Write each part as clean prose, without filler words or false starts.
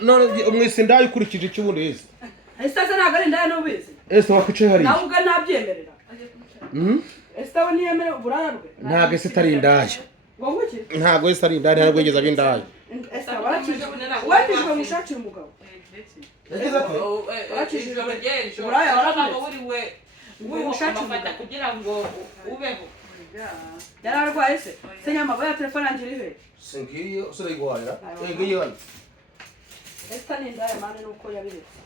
none umwese ndaye ukurikije ikibundi yese ese ntabwo ari indaya n'ubizi ese wakwicaye hariya nawe ubwo ntabyemerera ese we ntiyemere uburaya bwe ntabwo ese atari indaya ngo nguki ntabwo ese ari indaya ntabwo yigeze aba indaya ese wakijwe mu ishati y'umugabo yagize ati wakijwe uburaya warababa uri we ushaka kugira ngo ubeho yari arwaye se se nyamabo ya telefone yanjye iri he singiye usura igwaya ngiye hano ese ni indaya mane nuko yabiretse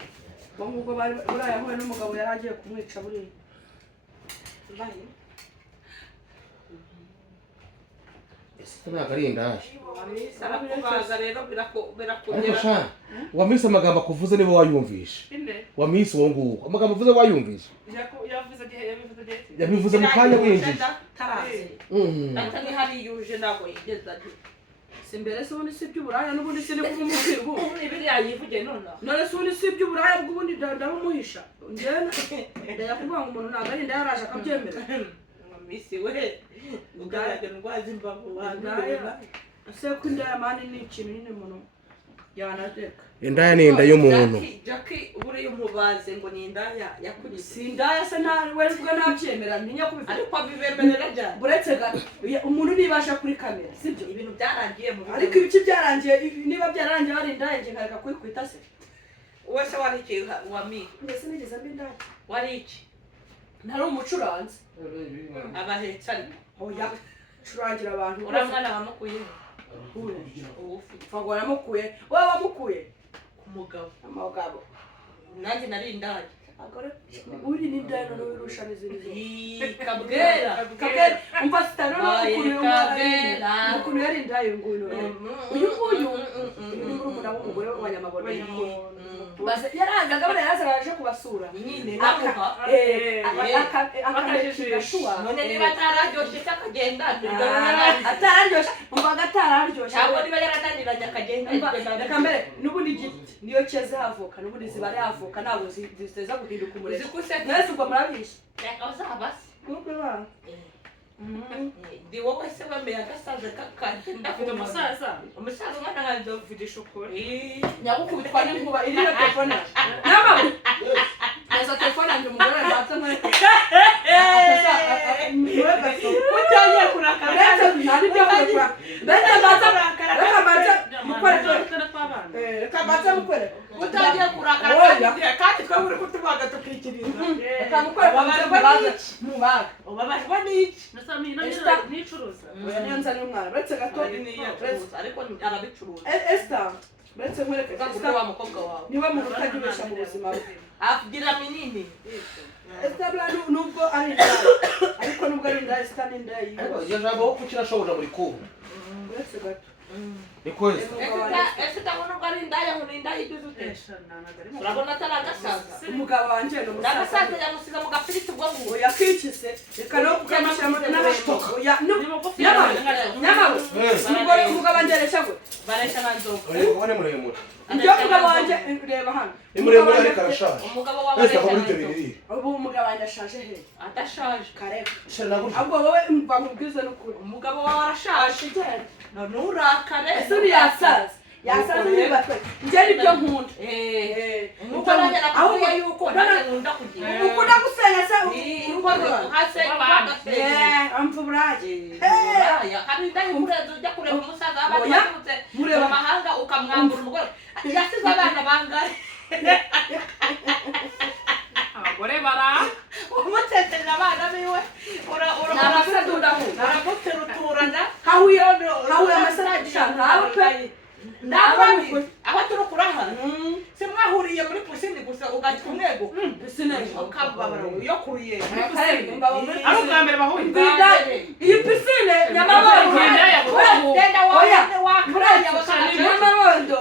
bo ngubwo buraya yahuye n'umugabo yari agiye kumwica buriya ntabwo ari indaya arakubaza rero birakugera ariko sha wamwise amagambo akuvuze niba wayumvishe wamwise uwo nguwo amagambo avuze wayumvishe yabivuze mu kanya winjiye atari hariyuje ntabwo yigeze ati simbere se ubundi si iby'uburaya n'ubundi si nibwo umuhirwa ibiriya yivugiye none se ubundi si iby'uburaya bw'ubundi ndabumuhisha njyewe ndajya kuvuga ngo umuntu ntabwo ari indaya yaraje akabyemera misi we ugaragara indwara z'imbavu ese ko indaya mani ni ikintu nyine umuntu yanateka indaya ni inda y'umuntu Jackie buriya umubaze ngo ni indaya yakuriye si indaya se we ubwo ntabyemera ntinya kubivuga ariko abibemerera cyane buretse gato umuntu nibasha kuri kamera sibyo ibintu byarangiye mu ariko ibiki byarangiye niba byararangiye bari indaya nge nkareka kuyikwita se wese wari iki wami mbese nigeze mbi indaya wari iki ntari umucuranzi abahetse ariko oya curangira abantu uriya mwana wamukuye ngo waramukuye wowe wamukuye ku mugabo umugabo nanjye nari indaya uri ni indaya none wirusha n'izindi kabwera umva sitano ukuntu yari indaya uyu nguyu uyu ni murumuna w'umugore w'abanyamabona yarazaga buriya yazaga aje kubasura nyine namuha akajishishuwa none niba atararyoshye se akagenda atararyoshye umvaga atararyoshye cyangwa niba yarananiranye akagenda reka mbere n'ubundi igiti niyo cyeze havuka n'ubundi ziba ari havuka ntabwo ziteza guhinduka umurezi mwese ubwo murabishye reka uzabase nk'uko bana ndi wowe se wemeye agasaza kakagenda afite umusaza umwana nkanjye uvugisha ukuri nyagukubitwa n'inkuba iriyo telefone n'amabu neza telefone yanjye umugore mbatse utangiye kurakara ntabwo ibyo kurakara reka mbatse mukwereka utangiye kurakara kandi twebwe uri kutubaga tukikiriza reka mukwereka mubaga ubabajwe n'iki nicuruza oya niyo nzanira umwana uretse gato ariko arabicuruza Esther uretse nkwereke Esther wa mukobwa wawe niwe muntu utajya mu buzima bwe agira minini Esther nubwo ari indaya ariko nubwo ari indaya Esther ni indaya yiwe yajabo kukira shoboja muri kuba uretse gato niko ese ndabona ko ari indaya ngo ni indaya igize utesha urabona atari agasaza umugabo wanjye ni umusaza agasaza yamusize mu gafiriti ubwo ngubu yakikise reka no kukamushyiramo n'abashitoka nyamabo umugabo wanjye aresha gwe baresha na nzoga ubone muremure ibyo umugabo wanjye reba hano imuremure ariko arashaje umugabo wawe ese aresha aho na muri nzoga bibiri ubu umugabo wanjye ashaje he adashaje kareba shana gutya ahubwo wowe bamubwize n'ukuri umugabo wawe arashaje none urakare ese uri yasaza ntibatwe njye nibyo nkunda nuko nanjye nakubwiye yuko nanjye nkunda kugira ukunda gusenya se amva burage hari indaya umurenzi ujya kureba umusaza w'abandi waturutse mu mahanga ukamwambura umugore yasize abana bangahe abagore bara umuteteje abana biwe uramuteruturana hahuye amasaradi ntawe pe aho turi kurahana si mwahuriye muri pisine gusa ugahita umwego pisine ukababara iyo kuriye ari ubwa mbere bahuye iyi pisine nyamabondo nyamabondo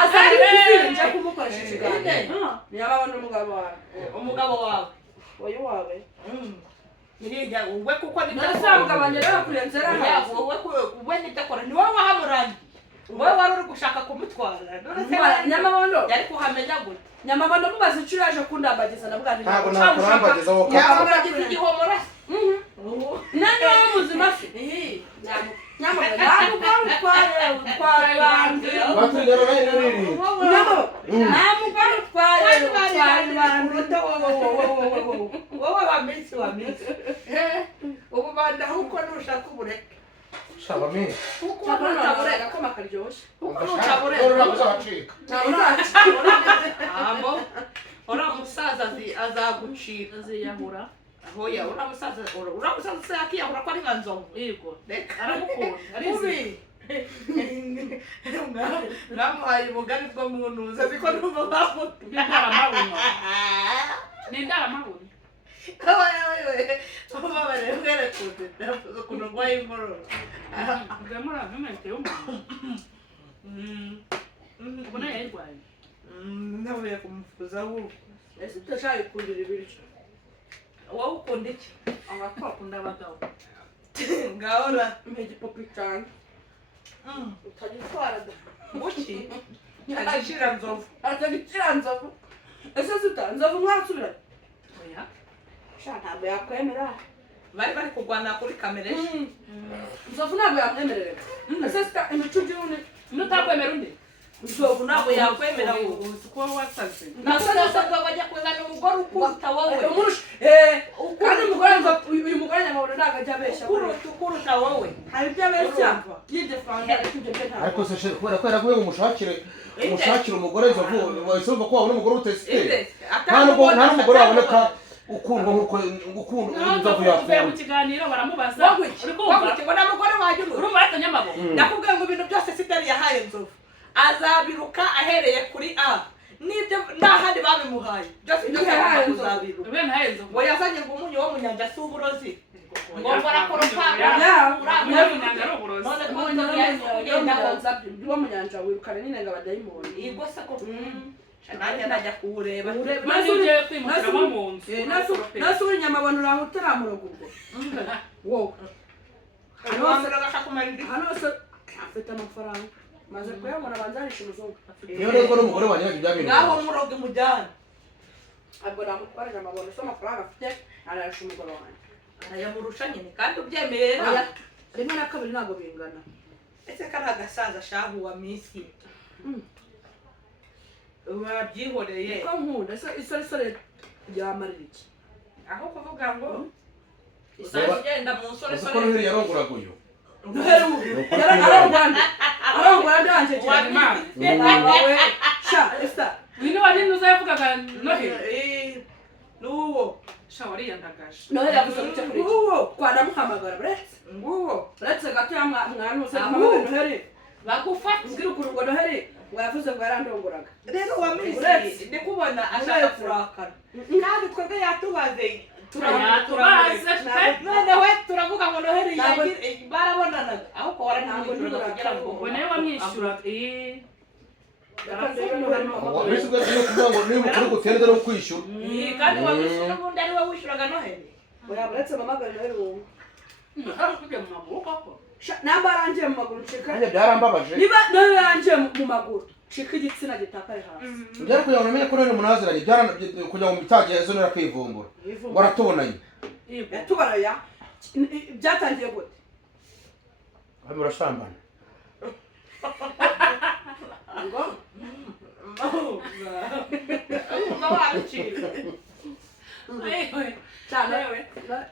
azana pisine nje kumukoresha ikiganiro nyamabondo umugabo wawe oya wawe niriya wowe kuko nibyo rero kurenza wowe nidakora ni wowe wahamurangiye wowe wari uri gushaka kumutwara nyamabondo yari kuhamenya gute nyamabondo mubaza icyo yaje kundambagiza navuga nti ntabwo nakurambagiza wowe yabagize igihomora nani wowe muzima se nyamara namugore utwaye abantu batugana nayo nini namugore utwaye abantu wowe waminsi ubu bandaho uko nushaka ubureke shaba me uko nutabureka ko makaryoshye uko nutabureka uzabacika abo ora musaza azagucika aziyahura hoya ura musaza se yakiyahura ko ari nka nzovu yego reka aramukunda arizi namuhaye ubugari bwo mu ntuza ziko numva bamuta n'indaramabuno babare kuze ukuntu ndwaye inkorora bwamura nk'umuntu y'umuntu ubona yayirwaye navuye kumufuza wuko ese utashaka kundira ibiryo wowe ukunda iki abakobwa bakunda abagabo ngahora igipupi cyane utagitwara da muki agacira nzovu atagitira nzovu ese sita nzovu mwasubira oya sha ntabwo yakwemera bari kurwana kuri kamera nzovu ntabwo yamwemerera ese sita imico by'une nutakwemera undi nzovu ntabwo yakwemera uzi ko wasaze nasaza bajya kuzana umugore ukuruta wowe kandi umugore uyu mugore nyamabona ntabwo ajya abeshya ukuruta wowe hari ibyo abeshya yidefanga ariko ibyo byo ntabwo ariko se kubera ko yaravuye ngo umushakire umugore nzovu wahise wumva ko wabona umugore utesite nta n'umugore waboneka ukuntu nzovu yavuye mu yakunda kiganiro baramubaza uri kumva ngo nta mugore wajya urumva atanyamabo ndakubwiye ngo ibintu byose sitari yahaye nzovu azabiruka ahereye kuri a nibyo n'ahandi babimuhaye byose yahaye uzabiruka bene hayenzo ngo yazanye ngo umunyu wo mu nyanja si uburozi ngo barakoropa wo mu nyanja wirukana n'inenga abadayimoni yego se ko nanjye najya kuwureba maze ugiye kwimukiramo mu nzu nasubira inyamabona uraho utaramuroga ubwo wowe hano hose afite amafaranga maze kuyabona abanzarisha umuzungu niyo rero n'umugore wanjye yaje ngaho muroga umujyana ntabwo namutwara inyamabona ese amafaranga afite ararisha umugore wanjye arayamurusha nyine kandi ubyemereye nawe rimwe na kabiri ntabwo bingana ese kari agasaza shahu wa minsi wabyihoreye ko nkunda isoresore ryamarira iki aho kuvuga ngo isaje igenda mu nsore uko noheri yarongoraga uyu arongora ndanje we sha esta wino wanini uzavugaga noheri nuwo sha wariyandagaje noheri yavuze gutya kuri uwo kwanamuhamagara uretse gato ya mwana uzamuhamagara noheri bagufata mbwira ukuntu ngo noheri wavuze ngo yarandongoraga rero wamisi ndi kubona ashaka kurakara kandi twebwe yatubaze none we turavuga ngo noheri barabonanaga ahubwo waranamwishyuraga kugira ngo we nawe wamwishyura wamwishe ubwo no kuvuga ngo niba ukuri gutereza no kwishyura kandi wamwishyura ubundi ari we wishyuraga noheri uretse mamagara noheri wumva kujya mu maguru koko namba arangiye mu maguru ncika nanjye byarambabaje niba noheri arangiye mu maguru ncika igitsina gitakaye hasi byari kugira ngo umenye ko none munaziranye kugira ngo mitagiye ejo nera kwivumbura baratubonanye tubaraya byatangiye gute bamwe barashambana ngo cyane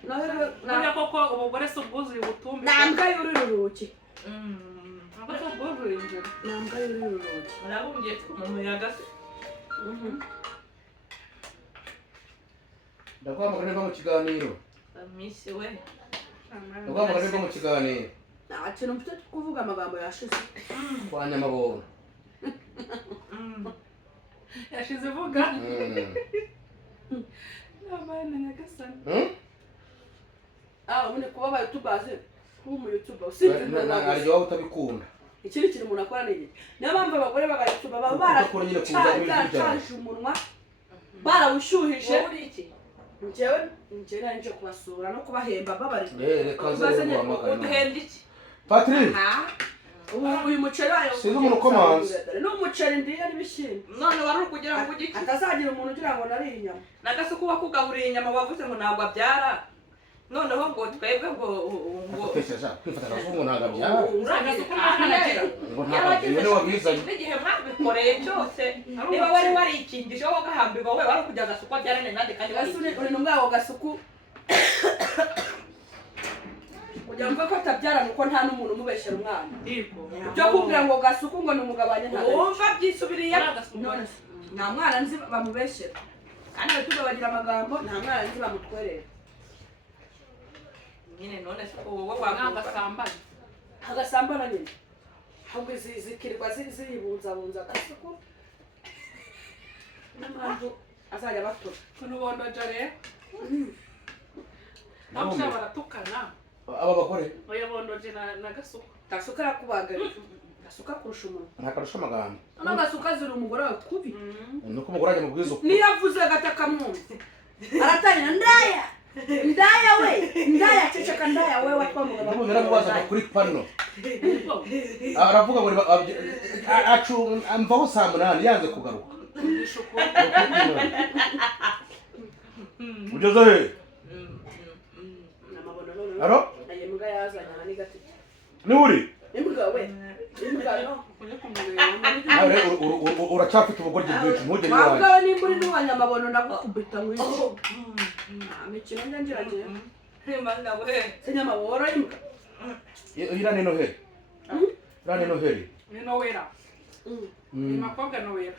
noheri koko ubugore si ubwuzuye ubutumbi nambwa yurira uruki ntabwo si ubwuzuye inzira nambwa yurira uruki urabungiye mu muyaga se ndaguhamagara niba mu kiganiro minsi we ndaguhamagara niba mu kiganiro nta kintu mfite kuvuga amagambo yashize kwa nyamabona yashize ivuga abana nyagasani ubundi kuba abayutubazi kuba umuyutuba usibye aryo waba utabikunda ikindi kintu umuntu akora ni iki niyo mpamvu abagore b'abayutuba baba baracanje umunwa barawushyuhije njyewe nje kubasura no kubahemba babarira uduhenda iki Patrick uyu muceri wayo sinzi umuntu ukomanze n'umuceri ndiye n'ibishyimbo none wari kugira ngo ugiki atazagira umuntu ugira ngo nari inyama nagasuku wakugaburiye inyama wavuze ngo ntabwo abyara noneho ngo twebwe ngo kwifasha akavuga ntabwo byaba ngo yaragize ntabwo wabizanye n'igihe mwabikoreye cyose niba wari warikingije wowe ugahambirwa wowe wari kujya agasuku byarane nande kandi uri n'ubwabo gasuku kugira ngo ko atabyara nuko nta n'umuntu umubeshyera umwana byo kumbwira ngo gasuku ngo ni umugabanye ntabwo wumva byisubiriye none nta mwana nzi bamubeshyera kandi batuga bagira amagambo nta mwana nzi bamutwerera nyine none se wowe wagasambana agasambana nyine ahubwo zikirwa ziribunzabunza gasuku n'impamvu azajya batora tunubondoje rero ntabwo baratukana aba bagore oyabondoje na gasuka gasuka arakubaga gasuka kurusha umuntu ntakarusha amagambo no gasuka ziri umugore wawe kubi nuko umugore ajya mu bwizo niyo avuze gataka mwumva aratangira ndaya we ndaya ceceka ndaya we watwamugaba umuntu aramubaza kuri pano aravuga ngo amvaho saa munani yanze kugaruka ugeze he aro imbwa yazanye aha ni gatike ni uri imbwa we imbwa no uracyafite ubugoryi bwinshi ntugere iwawe iwanjye wawe nimba uri n'uwanyamabona ndagukubita mwinshi mikino njye ngiragiye senyamaboro imbwa ira ni noheri ira ni noheri ni nowera ni makobwa nowera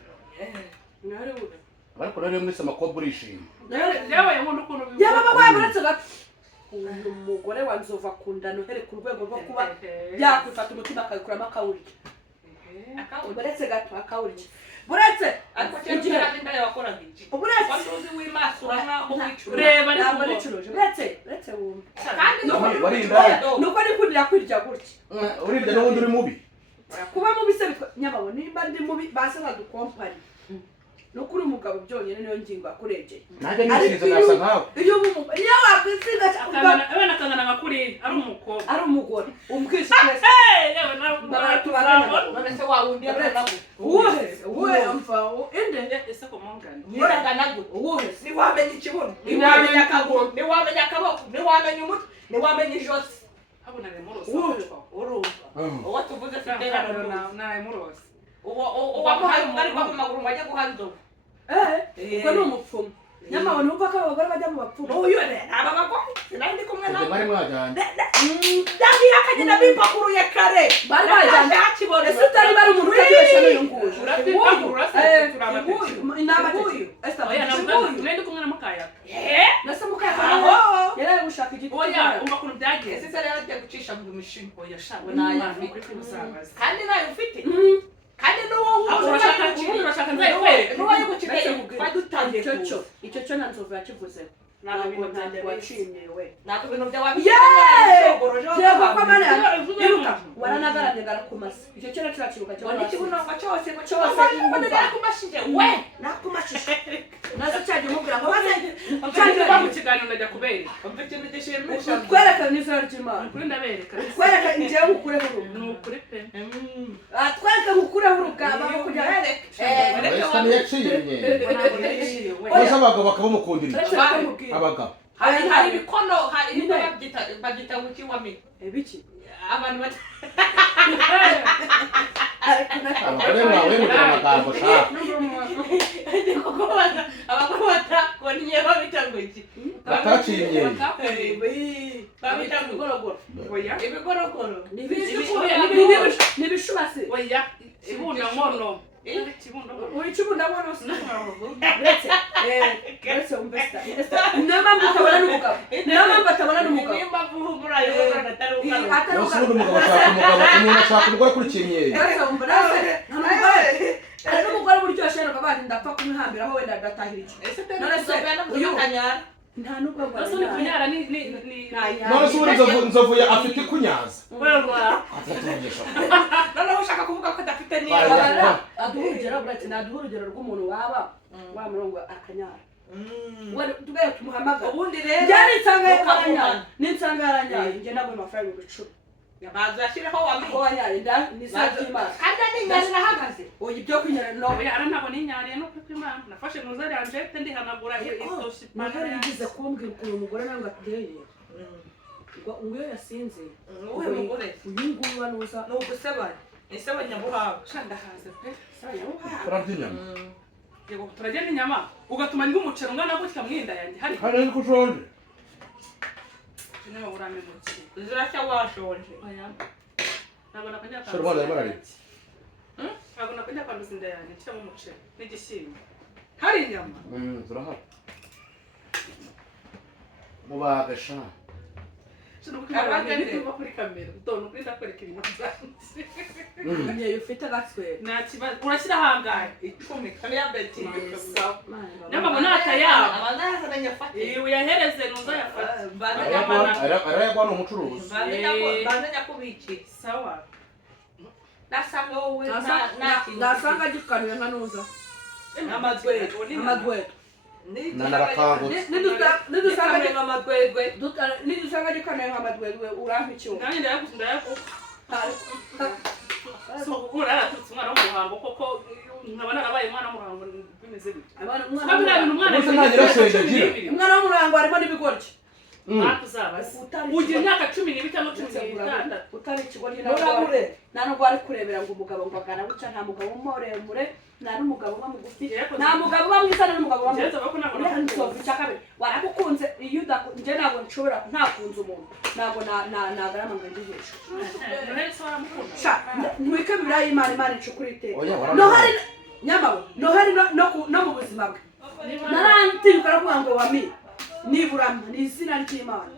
nari uri ariko rero mwese amakobwa urishimye yewe nkunda ukuntu bivuga yaba bagwaye buretse gato umugore wa nzova akunda noheri ku rwego rwo kuba yakwifata umutima akayikuramo akawurya buretse gato akawurya buretse ariko cyangwa kandi ndaya wakoraga iki buretse waduzi w'imasura nkaho wicura reba ntabwo nicuruje buretse wumva kandi nuko nikundira kwirya gutya urirya n'ubundi uri mubi kuba mubi se nyababo nimba ndi mubi base badukompani nuko uri umugabo byonyine niyo ngingo yakuregeye nanjye nisize nasa nkawe iyo wakwisiga abana akangana nka kuriya ari umukobwa ari umugore umbwisha twese yewe none se wawundi yakanagu uwuhe mva inde ese ko mungana muranganagu uwuhe niwamenya ikibuno niwamenya akaguru niwamenya akaboko niwamenya umutwe niwamenya ijosi abona ni murosa urumva uwo tuvuze siterano nawe murosa uwamuhaye umugari kwa maguru wajya guhanzo ubwo ni umupfumu nyamabona numva ko abagore bajya mu bapfumu uyu aba bagore sinari ndi kumwe nawe mwari mwajyanye yagiye akagenda bipakuruye kare bari bajyanye hakibone ese utari bari umuntu utakoresha n'uyu nguyu inama nguyu oya ntabwo ndi kumwe na mukaya nase mukaya yari ari gushaka igiti oya umva kuntu byagiye ese rero agiye gucisha mu mishini oya shaka nayo kuri kumusangaza kandi nayo ufite kandi n'uwo urashaka nzayikwereka n'uwo ari gukeneye badutangiye icyo cyo na nzovu yakivuze ntabwo ntabwo wacimye we ntabwo ibintu byawe yego ko amane iruka waranagaramye ngarakumasa icyo cyo nakibakiruka cyo wani kibunongo cyose nakumashije we nakumashije nazo cyaje mubwira ngo baze cyaje mu kiganiro ndajya kubera umva ikintu gishimisha twereka n'izina ry'Imana kuri ndabereka twereka injyewe ukureho urugo ni ukuri pe twereka ukureho urugamba no kujya wese yaciye bose abagabo bakabamukundira abagabo hari ibikono hari ibyo babyita ngo kiwami biki abantu abagore mwawe mugira amagambo shaka abagore batakoniye babita ngo iki bataciye babita ngo igorogoro oya ibigorogoro n'ibishubase oya kibuno mono Uichubunda mwana uretse umbesta namamba utabona n'umugabo namamba atabona n'umugabo nimba vuhumura yo nataruka nose n'umugabo ashaka umugabo umuntu ashaka umugore akurikiye imyeyo n'umugore buryo ashaka abandi ndapfa kumwihambiraho wenda ndatahira iki none se uyu kanyara nta nubwo ngo none kunyara ni none se uri nzovu ya afite kunyaza none ushaka kuvuga ko adafite niba aduhurugero burati naduhurugero rw'umuntu waba wa murongo akanyara wari tugaye tumuhamaga ubundi rero byari nsanga n'insangaranya nge nabwo amafaranga ibicuru yabaza yashiraho wanyari nda nisakima kandi n'inyari nahagaze oya ibyo kunyara no oya ara ntabwo ninyariye no kwimana nafashe muza yanje ndihanagura itoshi nagari yigize kumbwira ukuntu umugore nawe ngateye ngo iyo yasinze uwe mugore uyu nguyu wanuza ni ugusebanya isebanya nyabuhanga Shandahaze pe. turabyina Yego turagenda inyama ugatuma ndi umuceri ungana gutya mwinda yanjye hari. kandi ariko ushonje Niba urame mu kiri. zirashya washonje Aya. Nabona kajya Shora umwana yamarariye. Nabona kajya kwanduza inda yanjye cyangwa umuceri n'igishyimbo. Hari inyama. turahari mubagasha Abagore tuva kuri kamera. Utonde kuri ndakwereka ibintu byanjye. niyo ufite agatwera Nta kibazo. Urashyira hangaye. 10 kariya beti. Nyama nata yabo. amanaza nanyafate Uyahereze nuza yafata. arayagwa ni umucuruzi bananya kubiki Sawa. nasanga wowe nasanga gikanuye nka nuza amadwego nidusanga gikanuye nk'amadwego urampa icyuma Nanjye ndayakuka. Uraratutse umwana w'umuhango koko nkaba narabaye umwana w'umuhango bimeze bityo. umwana w'umurango harimo n'ibigoryi ugira imyaka 12 cyangwa 16 utari ikigoryi nta nubwo ari kurebera ngo umugabo ngo agana gutya nta mugabo muremure nta n'umugabo uba mugufi nta mugabo uba mwiza n'umugabo uba mugufi waragukunze iyo njye ntabwo nshobora ntakunze umuntu ntabwo nagarama ngo ndi hejuru ntwike bibiriya y'Imana Imana icukura iteka nohari nyamabo nohari no mu buzima bwe narantinyuka aravuga ngo wami niburama ni izina ry'Imana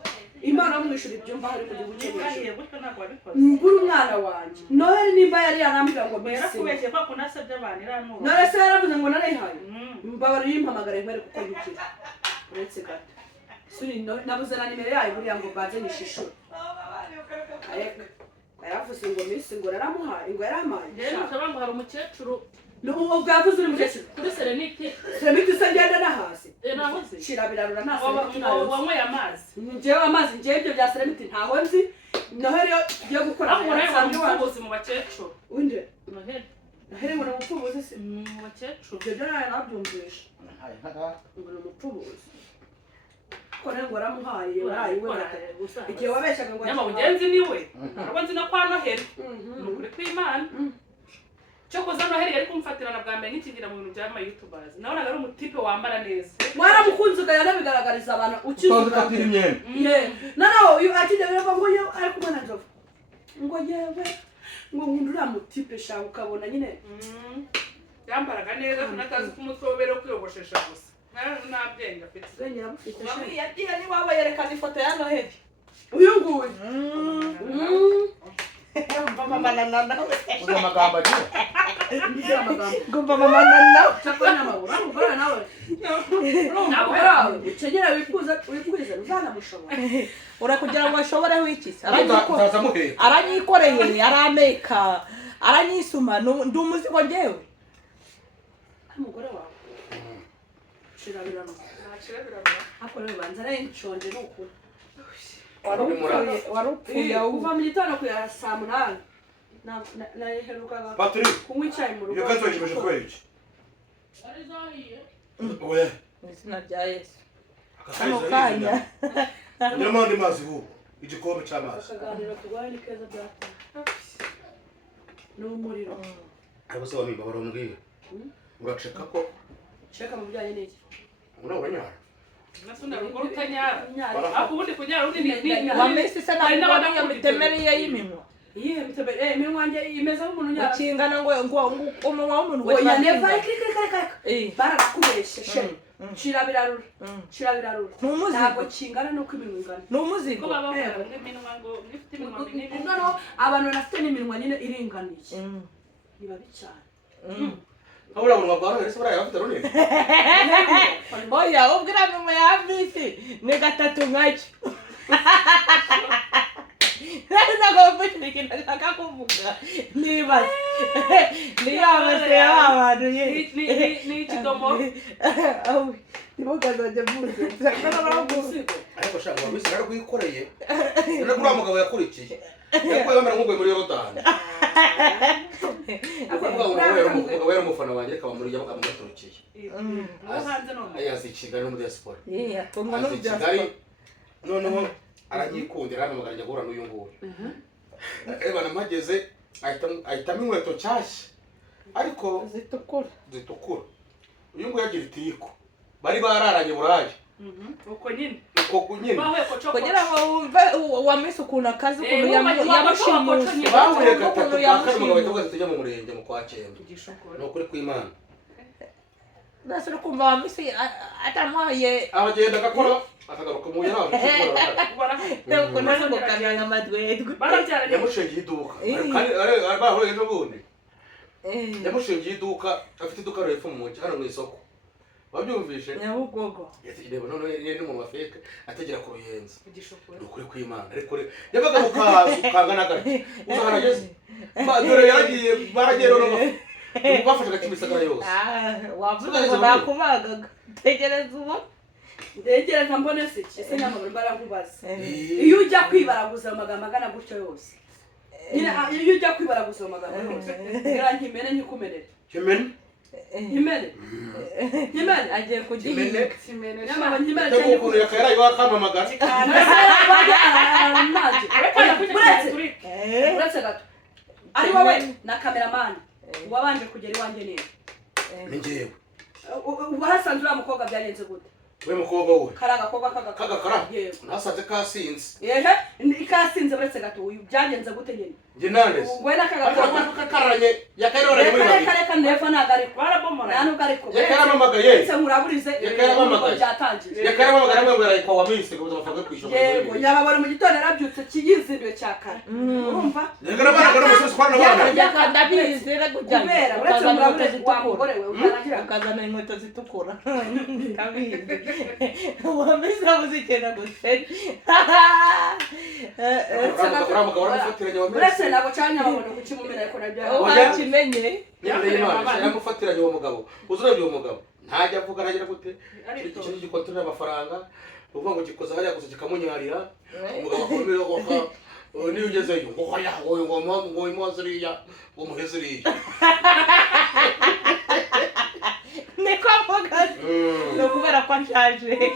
Imana mwishyura ibyumba hari mu gihugu cy'ejo mbura umwana wanjye noheri nimba yari yarambwira ngo mbese kubeshye ko kunasabye abantu irano none se yaravuze ngo narayihaye mbabara yimpamagara inkore kuko yukira uretse gato suri nabuze na nimero yayo buriya ngo baze nishishura yaravuze ngo misi ngo naramuhaye ngo yaramaye rero utabanga hari umukecuru n'ubu bwavuze uri mukecuru kuri serenite se ngenda na hasi nahoze shira birarura nta wanyweye amazi njyewe amazi njyewe ibyo bya serenite ntaho nzi noheri yo gukora umufubuzi mu bakecuru unde noheri noheri ngo ni umufubuzi se mu bakecuru ibyo byo nawe nabyumvisha ngo ni umufubuzi ko nawe ngo waramuhaye warayiwe igihe wabeshyaga ngo nyama ugenzi niwe ntabwo nzi no kwa noheri ni ukuri kw'Imana cyo kuza noheri yari kumfatirana bwa mbere n'ikigira mu bintu by'ama youtubers nawe ari umutipe wambara neza mwaramukunze ukanabigaragariza abantu ukizuka imyenda nawe uyu akijya birava ngo yewe ari kumwe na Jova ngo yewe ngo nkunda uriya mutipe shaka ukabona nyine yambaraga neza natazi ko umutwe we rero kwiyogoshesha gusa nabyenga afite bene yabufite mami yagiye ni waba yerekana ifoto ya noheri uyu nguyu mama nana uzi amagambo agira ngumva mama nana cyakora n'amabura umugore nawe nawe ucegera wikwiza uzanamushobora urakugira ngo ashobore wikisa aramuheka aranyikoreye arameka aranyisuma ndi umuzigo njyewe umugore wawe shirabirano hapo rero banza nshonje n'ukuri warupfuye kuva mu gitondo kugera saa 8 naherukaga kunywa icyayi mu rugo iyo gato kimeje kweki oya izina rya Yesu kano kanya niyo mandi mazi huko igikombe cy'amazi akaganiro kurwaye ni keza byata n'umuriro ariko se wamimba barambwiye uraceka ko cheka mu bijyanye n'iki una uranyara nasunda ruguru tanyara akubundi kunyara undi ni wamesi sana n'abandi bitemereye y'iminwa iyihe bitebere iminwa nge imeze nk'umuntu nyara ukingana ngo umunwa w'umuntu oya neva kiri barakubeshe she shirabirarura ntabwo kingana nuko iminwa ingana n'umuzigo ko baba bavuga iminwa ngo ngifite iminwa minini noneho abantu bafite n'iminwa nyine iringaniye niba bicana Ahora uno mabaro ese bara yafite runini oya ubwira minwa ya bisi ni gatatu ngaki nashaka kuvuga niba abantu ni ikidomo ntimukazaje mvuze ariko shaka wabise rero kwikoreye rero kuri mugabo yakurikiye yako yamara nk'ugwe muri Yorodani umugabo yari umufana wanjye akaba muri yabo amugaturukiye hanze none ayazi Kigali no muri diaspora tunga no Kigali noneho aranyikundira hano magaranya guhura n'uyu nguyu ebana mpageze ahitamo inkweto nshyashya ariko zitukura uyu nguyu yagira itiko bari bararanye burayi uko nyine kugira ngo wumve wamese ukuntu akazi ukuntu yamushimushe bahuye gatatu bakari umugabo ahita avuga tujya mu murenge mu kwa Cyenda ni ukuri kw'Imana nase ukumva wamese atamuhaye agenda agakora akagaruka mu yaraho uko nase gukamya amadwedwe yamushingiye iduka kandi bahuye n'ubundi yamushingiye iduka afite iduka rero mu mujyi hano mu isoko wabyumvishe Nyabugogo reba none yari n'umuntu wafeka ategera ku Ruyenzi ni ukuri kw'Imana ariko yabaga mu kazu kangana gake uzaharageze dore yaragiye baragiye none bafashe agakimisagara yose wavuze ngo nakubagaga tegereza ubu ndegereza mbone se ese nyamaguru barakubaza iyo ujya kwibaraguza amagambo agana gutyo yose iyo ujya kwibaraguza amagambo yose ngira nkimene nkikumenere Himene agiye kugihinga nyamaguru nkimene cyangwa ukuntu yakayaraye wakamamagara uretse gato ari wowe na kameramani wabanje kugera iwanjye neza ni njyewe warasanze uriya mukobwa byagenze gute we mukobwa we kari agakobwa kagakara nasanze kasinze ikasinze uretse gato uyu byagenze gute nyine njye nandese we n'akagakobwa kakaranye yakayaroranye muri babiri reka ndefa ntabwo ariko barabomora nta nubwo ariko yakaramamagaye ndetse muraburize byatangiye yakaramamagara namwe ngo yarayikwa wamwise ngo uzafage kwishyura yego nyababona mu gitondo yarabyutse yizinduye cya kare urumva yakaramamagara n'umusozi kwa n'abana ndabizi kubera uretse muraburize wa mugore we utanagira ukazana inkweto zitukura ndabizi wameze muzikena gusenya uretse ntabwo cyanya babona kukimumena ariko nabyo wakimenye yamufatiranye uwo mugabo uzurebye uwo mugabo ntajya avuga ntagira gute icyo gikontorera amafaranga uvuga ngo gikoza hariya gusa kikamunyarira umugabo akomera ngo niyo ugezeyo ngo hoya ngo imuhaze iriya ngo muheze iriya niko avuga ni ukubera ko nshaje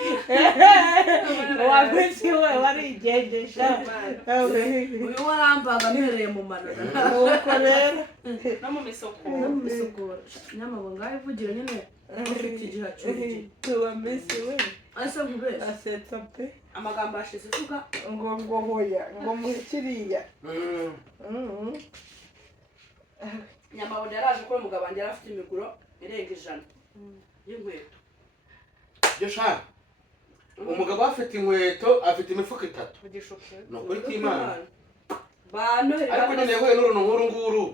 wameze we warigengesha uyu warambaga mpereye mu manura nuko rero no mu misokoro nyamabo ngaho ivugira nyine ufite igihe cy'urugi wameze we ase nkubeshya asetsa pe amagambo ashize uvuga ngo hoya ngo mukiriya nyamabo yaraje ko umugabo wanjye yari afite imiguro irenga 100 y'inkweto byo shaka umugabo afite inkweto afite imifuka 3 no kuri kw'Imana ariko nyine yahuye n'uruntu nkuru nguru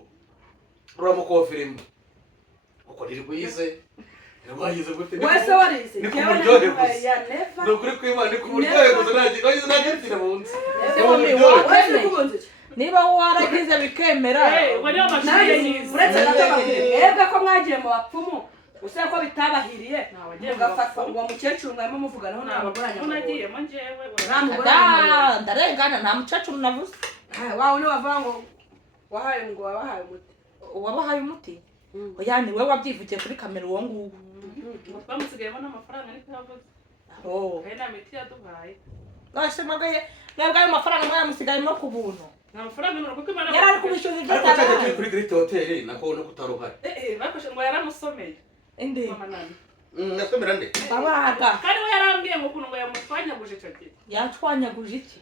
ruramukofirimo uko riri kuyize rwayize gute wese warize ni kuburyohe gusa no kuri kw'Imana ni kuburyohe gusa nagitira munsi niba waragize bikemera uretse gato babwira ko mwagiye mu bapfumu usaba ko bitabahiriye ugafatwa ngo umukecuru mwarimu muvuganaho n'abagoranye unagiyemo njyewe ndarengana nta mukecuru navuze wawe ni wavuga ngo wabahaye umuti wabahaye umuti oya ni wowe wabyivugiye kuri kamera uwo nguwo bamusigayemo n'amafaranga ariko yavuze ari nta miti yaduhaye nose mwebwe ayo mafaranga mwayamusigayemo ku buntu nta mafaranga n'urugo kuko imana yari ari kubishyuza ibyo ariko cyane kuri kuri Great Hotel nako no kutaruhari bakoshe ngo yaramusomeye inde mama nani nasomera nde babaga kandi we yarambwiye ngo ukuntu ngo yamutwanyaguje icyo gihe yatwanyaguje iki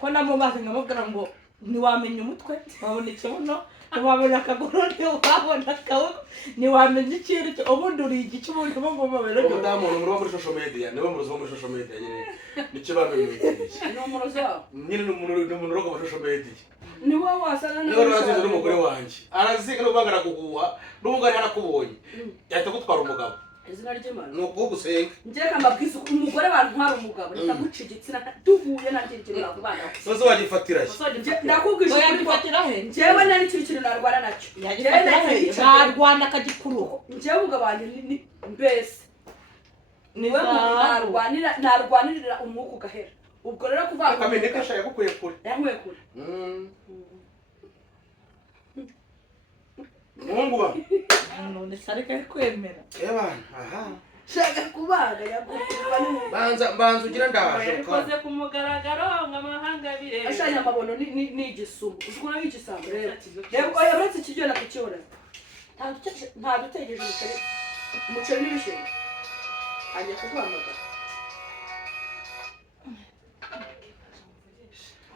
ko namubaze nkamubwira ngo ntiwamenya umutwe wabona ikibuno ntiwabona akaguru ntiwabona akaboko ntiwamenya ikindi ubundi uri igice ubundi mubabere umudamu ni muri social media niwe muruzi wo muri social media nyine nicyo bamenyesheje ni umurozi wawe nyine ni umuntu wo muri social media ni wowe wasana niwe arazize n'umugore wanjye araziga n'ubangara kuguha n'ubungari harakubonye yahita gutwara umugabo izina ry'Imana ni ukuvuga gusenga njyeka mbabwiza umugore wantwara umugabo reka guca igitsina tuhuye nanjye ikintu nakubana sozo wagifatiraye ndakubwije yagifatira he njyewe nari kintu narwana nacyo yagifatira he narwana akagikuruho njyewe umugabo wanjye ni mbese niwe narwanirira umwuka ugahera ubwo rero kuvuga ngo akameneka ashaka yagukuye kure yankuye kure Mungu ba none sareka kwemera ebana aha shaka kubaga yagukuba banza ugira ndaje yabikoze ku mugaragaro ngo amahanga birebe ashanya amabono ni igisumo uzikora y'igisambo rero uretse ikiryo nakukibona nta dutegereje umuceri n'ibishimbo ajya kuguhamagara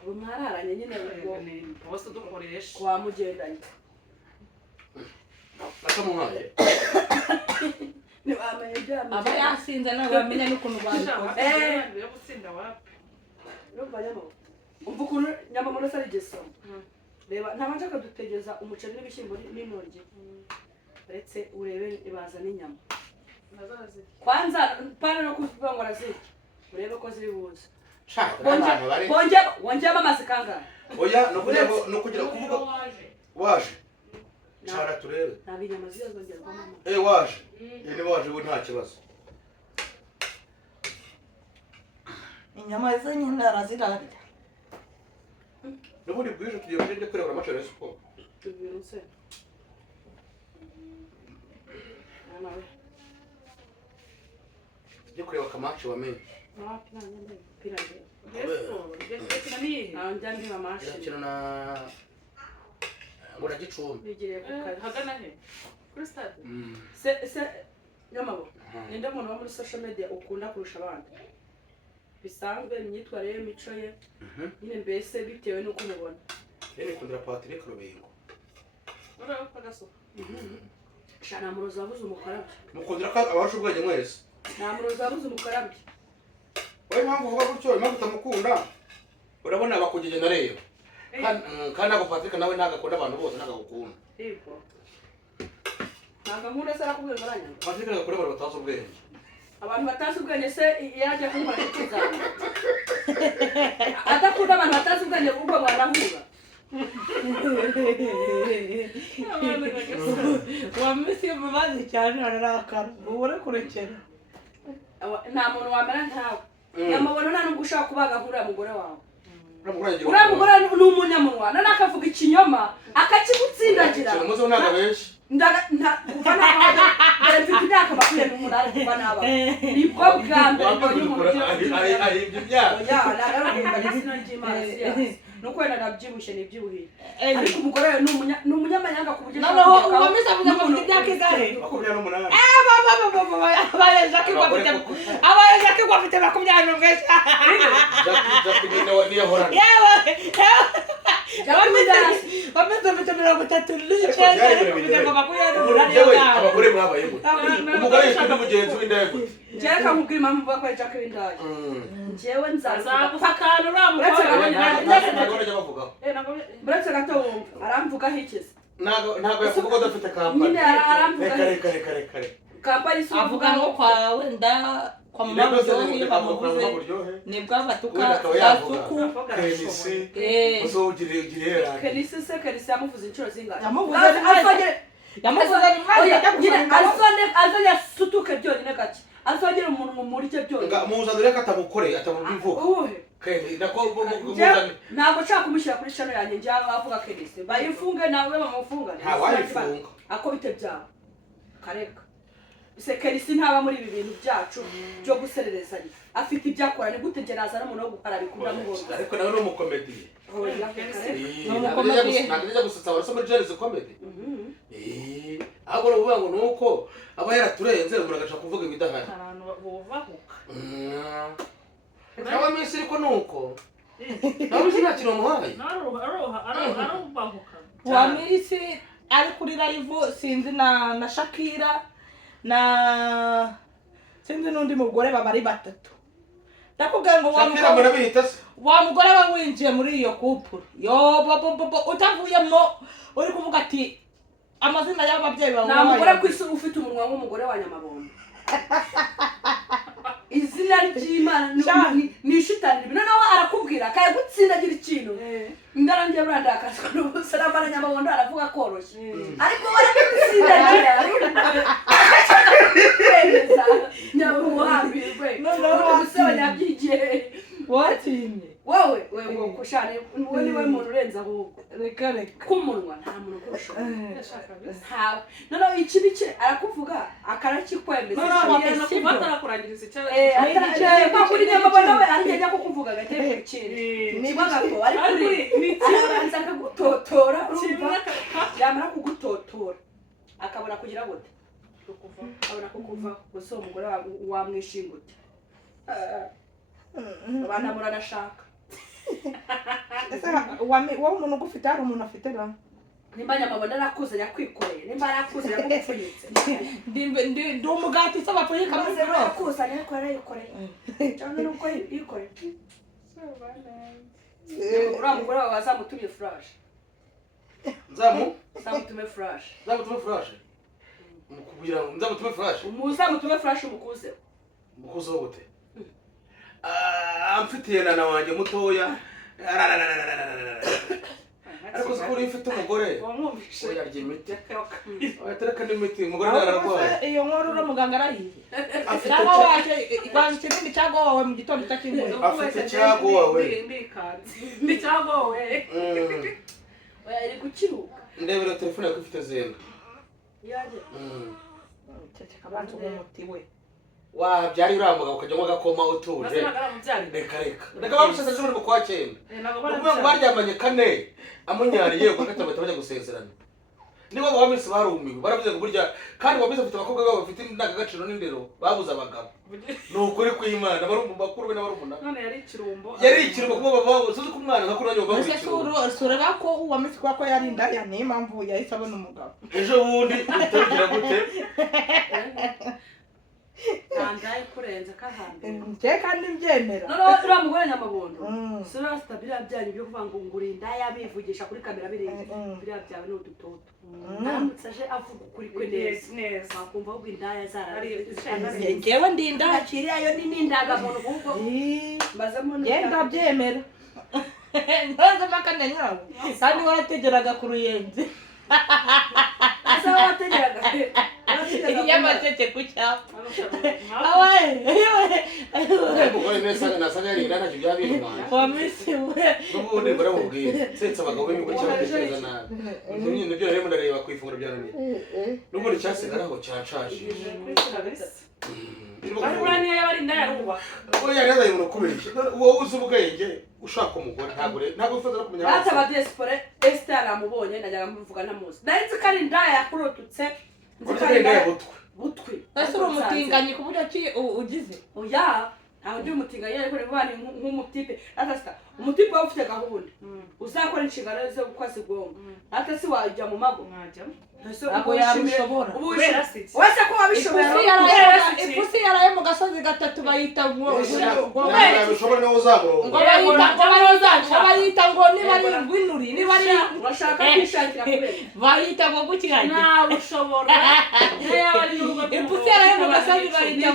ubu mwararanye nyine ngo bose dukoresha wamugendanye akamuhaye ntibamenye ibyamugendanye aba yasinze nawe bamenya n'ukuntu babikoze yo gutsinda wapi urumva nyamamo umva ukuntu nyamamo ari igisomo reba ntabanje akadutegeza umuceri n'ibishyimbo n'intoryi uretse urebe ibaza n'inyama kwanza pana no kuvuga ngo arazirya urebe ko ziri buze wongeyemo amazi kangahe oya no kugira kuvuga waje cara turebe nta binyama ziyazongerwamo waje niba waje we nta kibazo inyama ze nyine arazirarya n'ubundi bwije tugiye kujya kureba amashuri ya siporo tubirutse nawe tujye kureba akamaci wamenye wapi nta nyambaye umupira njye Yesu naniye nta njya ndi mamashi irakina na ngo na Gicumbi bigiriye ku kazi hagana he kuri stade se nyamabo ninde muntu wo muri social media ukunda kurusha abandi bisanzwe imyitwarire y'imico ye nyine mbese bitewe n'uko umubona yene kundira Patrick Rubengo urabona gaso shana muroza wabuze umukarabye mukundira ko abasha ubwenge mwese nta muroza wabuze umukarabye oya mpamvu uvuga gutyo impamvu utamukunda urabona bakugije na rero kandi ako Patrick nawe ntagakunda abantu bose ntagakunda yego ntabwo nkunda se arakubwira baranyanga Patrick agakora abantu batazi ubwenge abantu batazi ubwenge se yajya kunkora ikizana adakunda abantu batazi ubwenge ubwo mwarahura wamisi mubazi cyane ararakara ubure kurekera nta muntu wamera ntawe nyamubona nta nubwo ushaka kubaga nk'uriya mugore wawe uriya mugore ni umunyamunwa none akavuga ikinyoma akakigutsindagira muzo ntaga benshi kuva nabaga mbere mfite imyaka 28 kuva nabaga nibwo bwa mbere mbonye umuntu ahibye ibyaha nagaruka n'izina ry'Imana siyazi nuko wenda nabyibushye nibyibuhiye ariko umugore we ni umunyamanyanga ku buryo noneho ukomeza avuga ngo afite imyaka ingahe 28 abayeje ko afite 28 abagore mwabaye umugore yitwa mugenzi w'indaya njyewe kamubwira impamvu mvuga ko ari Jack w'indaya njyewe nzagufakana uretse gato wumva aramvugaho ikizi ntabwo yavuga ko adafite kampani nyine aramvuga kare kampani si avuga ngo kwa wenda kwa mama buryohe bamuvuze nibwo abatuka gasuku Kenisi yamuvuze inshuro zingahe azajya sutuke byonyine gake azongera umuntu mu murike byonyine muzanire ko atamukoreye atamubivuga ntabwo nshaka kumushyira kuri channel yanjye njya avuga Kenisi bayifunge nawe bamufunga ntawayifunga ako bite byawe kareka ise Kenisi ntaba muri ibi bintu byacu byo gusererezanya afite ibyo akora ni gute nge naza n'umuntu wo gukara bikunda mubona ariko nawe ni umukomedi ntabwo gusutsa abantu muri Jerry's comedy ahubwo uvuga ngo nuko aba yaraturenze umuntu agashaka kuvuga ibidahari abantu bubahuka nawe minsi ariko nuko nawe uzi nta kintu wamuhaye arubahuka wa minsi ari kuri live sinzi na Shakira na sinzi n'undi mugore babari batatu ndakubwira ngo wa mugore we winjiye muri iyo couple yo utavuyemo uri kuvuga ati amazina y'ababyeyi bawe nta mugore kwisi ufite umunwa nk'umugore wa Nyamabombo izina ry'Imana ni ishitani noneho arakubwira kaya gutsindagira ikintu ndarangiye burandakazwa n'ubusarama na Nyamabondo aravuga koroshye ariko barakutsindagira nyabumuhambirwe noneho gusaba nyabyigiye watinye wowe kushane wowe niwe muntu kurenza ahubwo reka reka k'umunwa nta muntu kurusha ntawe noneho ikibi cye arakuvuga akanakikwemeza no kuba atarakurangiriza icyo kuri nyamabona we ari njya kukuvuga agatebe ku kintu nibaga ko ari kuri arabanza akagutotora urumva yamara kugutotora akabona kugira gute abona kukuva gusa uwo mugore wamwishingute abana muranashaka wowe umuntu ugufite hari umuntu afite ra nimba nyamabona arakuzanya kwikoreye nimba arakuzanya gupfunyitse ndi umugati se bapfunyika muri maze arakuzanya ariko yarayikoreye cyangwa nuko yikoreye uriya mugore wawe wazamutumye flash zamutume flash kugira ngo nzamutume flash umuzamutume flash umukuzeho gute amfitiye na wanjye mutoya ariko zikuri mfite umugore yarya imiti atereka n'imiti umugore ararwaye iyo nkuru uri muganga arayiye cyangwa waje ikwanzu kinini cyagowe mu gitondo utakingoye afite cyagowe ndi cyagowe iri gukiruka ndebera telefone yawe ifite zenda yaje ceceka abantu umuti we wabyari uramuga ukajya agakoma utuje reka bamushyize muri kwa cyenda ubwo ngo baryamanye kane amunyariye kwa gatatu bajya gusezerana niba bamisi barumiwe baravuze ngo burya kandi bamisi afite abakobwa babo bafite indangagaciro n'indero babuze abagabo ni ukuri kw'Imana barumva bakuru be n'abarumuna none yari ikirumbo kuba bava suzi ku mwana nkakuru nanyo bava ikirumbo sureba ko uwamisi ko yarinda ya niyo mpamvu yahise abona umugabo ejo bundi utagira gute Nandaye kurenza kahambere. Nje kandi mbyemera. No tura mugore nyamabondo. Sura stabira byanyu byo kuvuga ngo ngurinda yabivugisha kuri kamera birenze. Biriya byawe no dutoto. Namutsaje avuga kuri kwe neza. Bakumva ubwo indaya zarari. Ngewe ndinda akiriya yo nini ndaga muntu ubwo. Mbazamo ngenda byemera. Ndoze makanya nyawo. Kandi warategeraga ku ruyenzi. Asa wategeraga. Yamatete kucyapa. Awaye. Mugore nesa nasanga ari ndana cyo byabirumana. Wamisi we. Ubundi baramubwiye. Setsa abagabo b'imigo cy'abatekereza nabi. Nyine byo rero ndareba ku ifunguro byananiye. N'ubundi cyasigara aho cyacaje. Ari uraniye yabari ndayaruba. Ko yari yazaye mu kubirije. Wowe uzi ubwenge ushaka umugore ntabwo ufatira kumenya. Ata ba diaspora Esther aramubonye najyaga muvuga namuzi. Ndahinze kandi ndaya yakurututse. Butwi. Ese uri umutinganyi ku buryo ki ugize? Oya, ntawe ndi umutinganyi ariko bani nk'umutipe. Atasta, umutipe ufite gahunda. Uzakora inshingano zo gukwaza igomba. Atasi wajya mu mago mwajyamo. Ntabwo yabishobora. Wese ko wabishobora. Ipusi yaraye mu gasozi gatatu bayita ngo yabishobora no uzaburo. Ngo bayita ngo niba ari ngwinuri niba ari urashaka kwishakira kubera. Bayita ngo gukiranye. Nta ushobora. Yabari n'ubwo. Ipusi yaraye mu gasozi bayita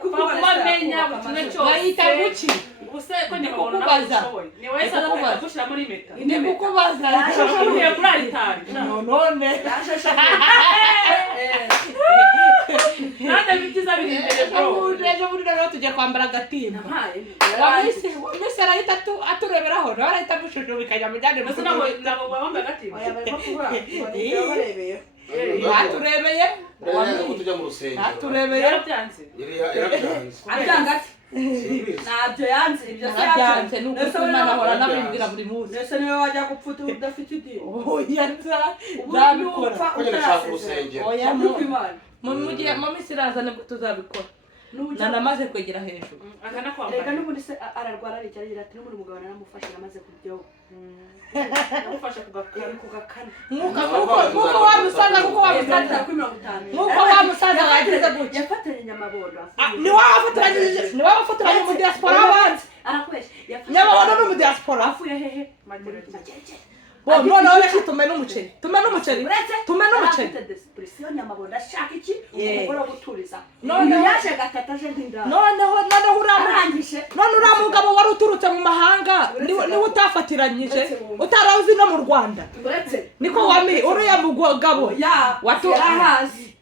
kubamenya butumwe cyo. Bayita guki. Use ko nyamabona nabashoboye. Ni wese azakora gushira muri meta. Ni kukubaza. Ashobora kuri altari. None. Nande bitiza biri imbere bro. Ejo bundi rero tujya kwambara agatimba. Wamisi arahita atureberaho nawe arahita amushusho bikajya mu byandi bose nabo wambaye agatimba. Aturebeye tujya mu rusengero. Aturebeye yarabyanze. Abyanga nabyo yanze ibyo byanze nuko Imana ahora nabibwira buri munsi. Nese niwe wajya gupfuta udafite idini. Oya nzabikora. Kugenda nshaka urusengero. Oya mu mugiye mu minsi iraza nibwo tuzabikora. Nanamaze kwegera hejuru. Akana kwambara. Reka n'ubundi se ararwara ari cyari ati n'umuntu mugabo naramufasha namaze kubyo. Namufasha kugakana. Nkuko wamusaza kuko wamusaza ku 50. Nkuko wamusaza wagize gutya. Yafatanye nyamabondo. Ni wafatiranye mu diaspora abandi. Arakwesha. Nyamabondo no mu diaspora. Afuye hehe. Bo none reka tume n'umuceri. Tume n'umuceri. Depression nyamabondo ashaka iki? Umugore guturiza. None yaje gatataje ndinda. None urangije. None umugabo wari uturutse mu mahanga ni utafatiranyije. Utarawuzi no mu Rwanda. Niko wami uriya mugabo. Ya. Waturahazi.